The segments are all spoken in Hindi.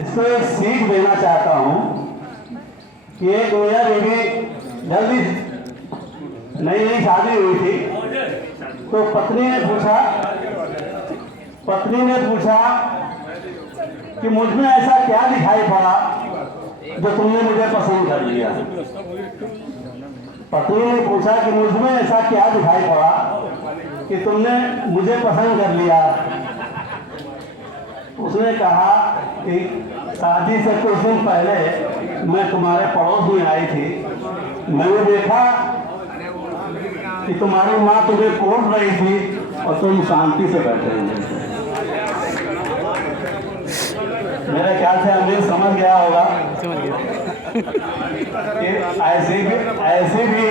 इसको एक सीख देना चाहता हूँ कि एक गोया बेबी जल्दी नई नई शादी हुई थी, तो पत्नी ने पूछा कि मुझ में ऐसा क्या दिखाई पड़ा जो तुमने मुझे पसंद कर लिया। पत्नी ने पूछा कि मुझ में ऐसा क्या दिखाई पड़ा कि तुमने मुझे पसंद कर लिया। उसने कहा कि शादी से कुछ दिन पहले मैं तुम्हारे पड़ोस में आई थी, मैंने देखा कि तुम्हारी माँ तुम्हें कोट रही थी और तुम शांति से बैठे हुए। मेरे ख्याल से अमीर समझ गया होगा कि ऐसी भी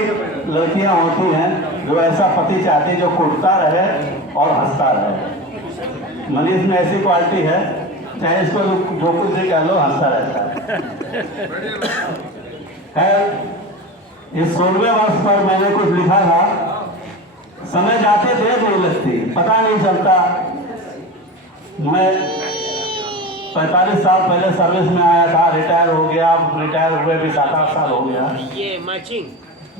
लड़कियां होती हैं जो ऐसा पति चाहती जो कुटता रहे और हंसता रहे। मनीष में ऐसी क्वालिटी है, चाहे इसको जो कुछ भी कह लो हंसता रहता है। इस 16वें वर्ष पर मैंने कुछ लिखा था, समय जाते देर नहीं लगती, पता नहीं चलता। मैं 45 साल पहले सर्विस में आया था, रिटायर हो गया, रिटायर हुए भी 7-8 साल हो गया। ये मैचिंग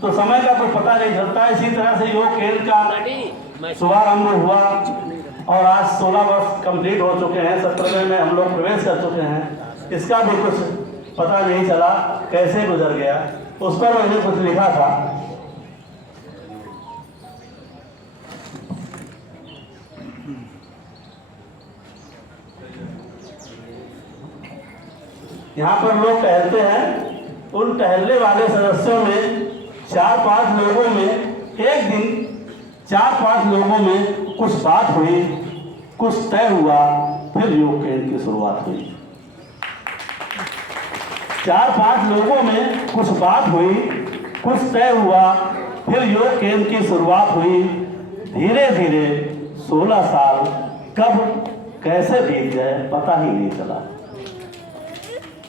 तो समय का कोई पता नहीं चलता। इसी तरह से योग केंद्र का शुभारंभ हुआ और आज 16 वर्ष कंप्लीट हो चुके हैं, 17वें में हम लोग प्रवेश कर चुके हैं। इसका भी कुछ पता नहीं चला कैसे गुजर गया। उस पर मैंने कुछ लिखा था। यहाँ पर लोग टहलते हैं, उन टहलने वाले सदस्यों में 4-5 लोगों में एक दिन 4-5 लोगों में कुछ बात हुई, कुछ तय हुआ, फिर योग केंद्र की शुरुआत हुई। 4-5 लोगों में कुछ बात हुई, कुछ तय हुआ, फिर योग केंद्र की शुरुआत हुई। धीरे धीरे 16 साल कब कैसे बीत गए पता ही नहीं चला।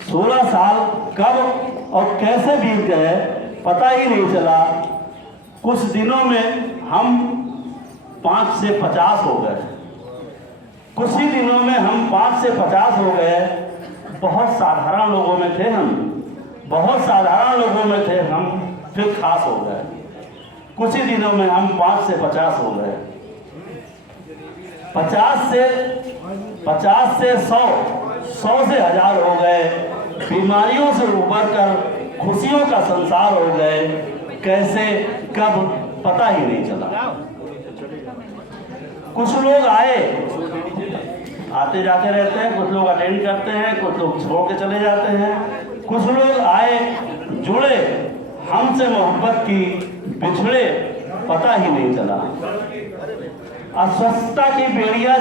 16 साल कब और कैसे बीत गए पता ही नहीं चला। कुछ दिनों में हम 5 से 50 हो गए, कुछ ही दिनों में हम 5 से 50 हो गए। बहुत साधारण लोगों में थे हम, बहुत साधारण लोगों में थे हम, फिर खास हो गए। कुछ ही दिनों में हम 5 से 50 हो गए, 50 से 100, 100 से 1000 हो गए। बीमारियों से उबर कर खुशियों का संसार हो गए। कैसे कब पता ही नहीं चला। कुछ लोग आते जाते रहते हैं, कुछ लोग अटेंड करते हैं, कुछ लोग छोड़ के चले जाते हैं। कुछ लोग आए, जुड़े, हमसे मोहब्बत की, बिछड़े, पता ही नहीं चला। अस्वस्थता की बेड़ियां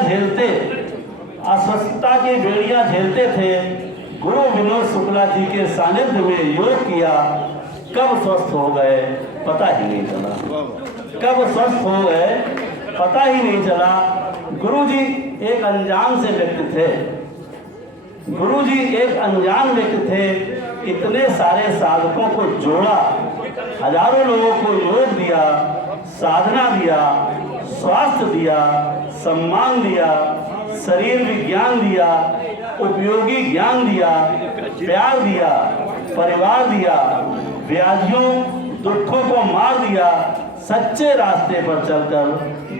झेलते थे। गुरु विनोद शुक्ला जी के सानिध्य में योग किया, कब स्वस्थ हो गए पता ही नहीं चला। कब स्वस्थ हो गए पता ही नहीं चला। गुरु जी एक अनजान से व्यक्ति थे। गुरु जी एक अनजान व्यक्ति थे। इतने सारे साधकों को जोड़ा, हजारों लोगों को योग दिया, साधना दिया, स्वास्थ्य दिया, सम्मान दिया, शरीर विज्ञान दिया, उपयोगी ज्ञान दिया, प्यार दिया, परिवार दिया, व्याधियों दुखों को मार दिया। सच्चे रास्ते पर चलकर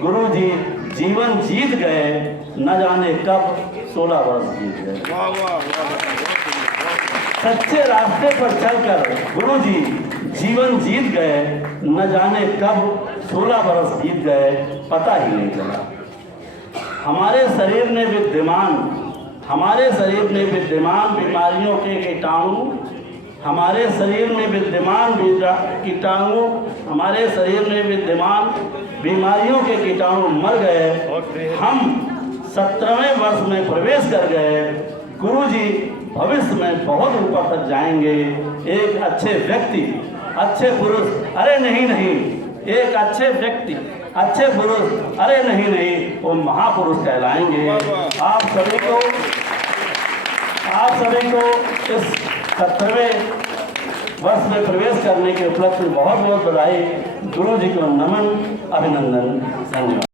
गुरु जी जीवन जीत गए। न जाने कब 16 वर्ष जीत गए। सच्चे रास्ते पर चलकर गुरु जी जीवन जीत गए। न जाने कब 16 वर्ष जीत गए पता ही नहीं चला। हमारे शरीर में विद्यमान बीमारियों के कीटाणु, हमारे शरीर में विद्यमान बीमारियों के कीटाणु मर गए। हम 17वें वर्ष में प्रवेश कर गए। गुरु जी भविष्य में बहुत ऊपर तक जाएंगे। एक अच्छे व्यक्ति, अच्छे पुरुष, अरे नहीं, एक अच्छे व्यक्ति, अच्छे पुरुष, अरे नहीं, वो महापुरुष कहलाएंगे। आप सभी को इस 17वें वर्ष में प्रवेश करने के उपलक्ष्य में बहुत बहुत बधाई। गुरु जी को नमन, अभिनंदन, धन्यवाद।